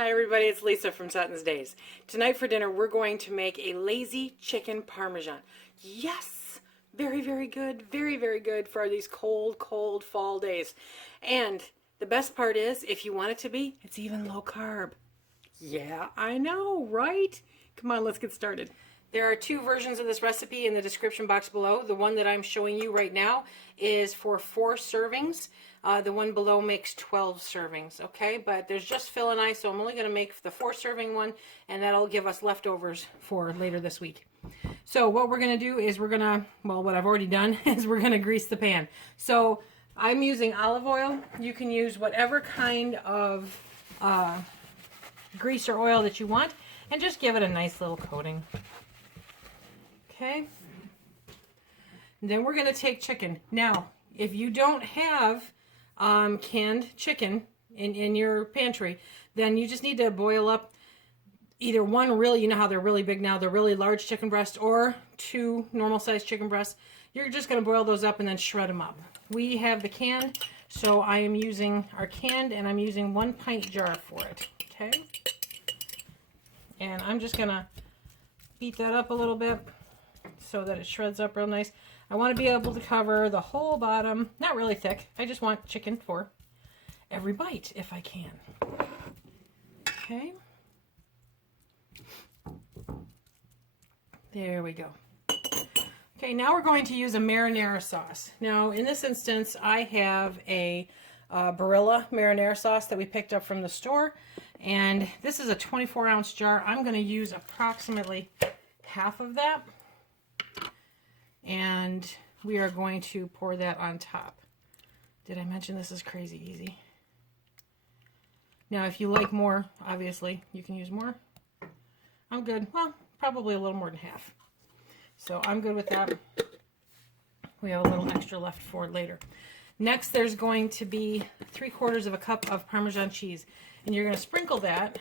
Hi everybody, it's Lisa from Suttons Daze. Tonight for dinner we're going to make a lazy chicken parmesan. Yes! Very, very good. Very, very good for these cold, cold fall days. And the best part is, if you want it to be, it's even low carb. Yeah, I know, right? Come on, let's get started. There are two versions of this recipe in the description box below. The one that I'm showing you right now is for 4 servings. The one below makes 12 servings, okay? But there's just Phil and I, so I'm only going to make the 4 serving one, and that'll give us leftovers for later this week. So what we're going to do is we're going to, well, what I've already done is we're going to grease the pan. So I'm using olive oil. You can use whatever kind of grease or oil that you want, and just give it a nice little coating. Okay, then we're going to take chicken. Now, if you don't have canned chicken in your pantry, then you just need to boil up either one really, you know how they're really big now, they're really large chicken breasts, or 2 normal sized chicken breasts. You're just going to boil those up and then shred them up. We have the canned, so I am using our canned, and I'm using 1 pint jar for it. Okay, and I'm just going to beat that up a little bit so that it shreds up real nice. I want to be able to cover the whole bottom, not really thick. I just want chicken for every bite if I can. Okay. There we go. Okay, now we're going to use a marinara sauce. Now, in this instance, I have a Barilla marinara sauce that we picked up from the store, and this is a 24-ounce jar. I'm going to use approximately half of that. And we are going to pour that on top. Did I mention this is crazy easy? Now, if you like more, obviously, you can use more. I'm good. Well, probably a little more than half. So I'm good with that. We have a little extra left for later. Next, there's going to be 3/4 of a cup of Parmesan cheese. And you're going to sprinkle that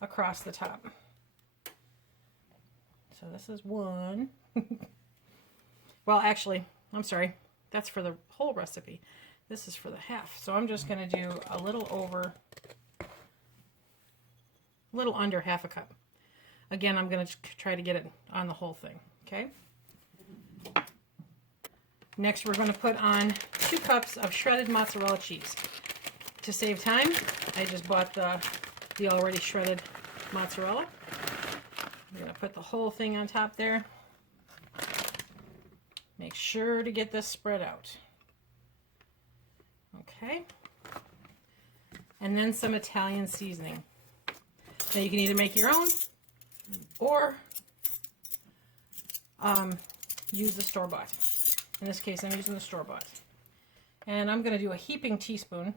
across the top. So this is 1. Well, actually, I'm sorry. That's for the whole recipe. This is for the half. So I'm just going to do a little under half a cup. Again, I'm going to try to get it on the whole thing. Okay. Next, we're going to put on 2 cups of shredded mozzarella cheese. To save time, I just bought the already shredded mozzarella. I'm going to put the whole thing on top there. Make sure to get this spread out. Okay. And then some Italian seasoning. Now you can either make your own or use the store-bought. In this case, I'm using the store-bought. And I'm going to do a heaping teaspoon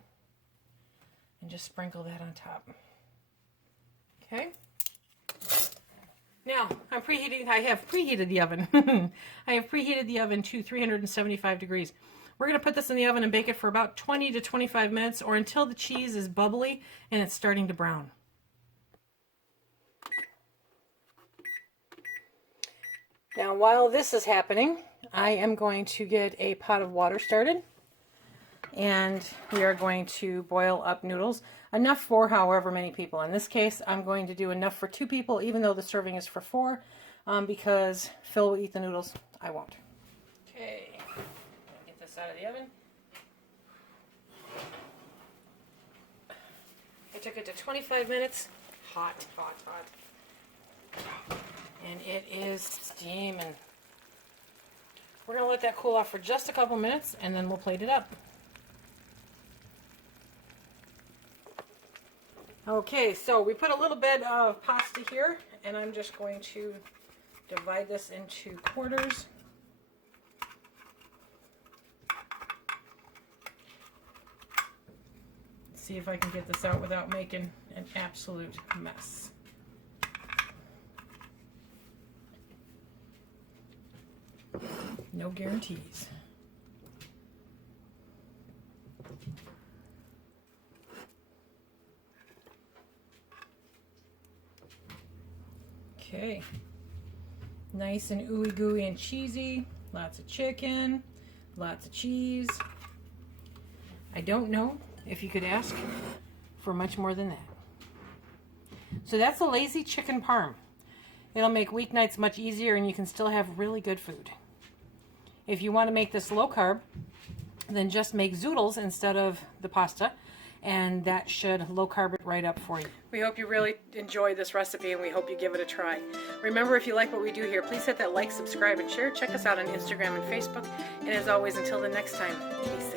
and just sprinkle that on top. Okay. Now, I have preheated the oven. I have preheated the oven to 375 degrees. We're going to put this in the oven and bake it for about 20 to 25 minutes, or until the cheese is bubbly and it's starting to brown. Now, while this is happening, I am going to get a pot of water started. And we are going to boil up noodles, enough for however many people. In this case, I'm going to do enough for 2 people, even though the serving is for 4, because Phil will eat the noodles. I won't. Okay, get this out of the oven. I took it to 25 minutes. Hot, hot, hot. And it is steaming. We're going to let that cool off for just a couple minutes, and then we'll plate it up. Okay, so we put a little bit of pasta here, and I'm just going to divide this into quarters. See if I can get this out without making an absolute mess. No guarantees. Okay, nice and ooey gooey and cheesy. Lots of chicken, lots of cheese. I don't know if you could ask for much more than that. So that's a lazy chicken parm. It'll make weeknights much easier and you can still have really good food. If you want to make this low carb, then just make zoodles instead of the pasta, and that should low carb it right up for you. We hope you really enjoy this recipe and we hope you give it a try. Remember, if you like what we do here, please hit that like, subscribe, and share. Check us out on Instagram and Facebook. And as always, until the next time, peace.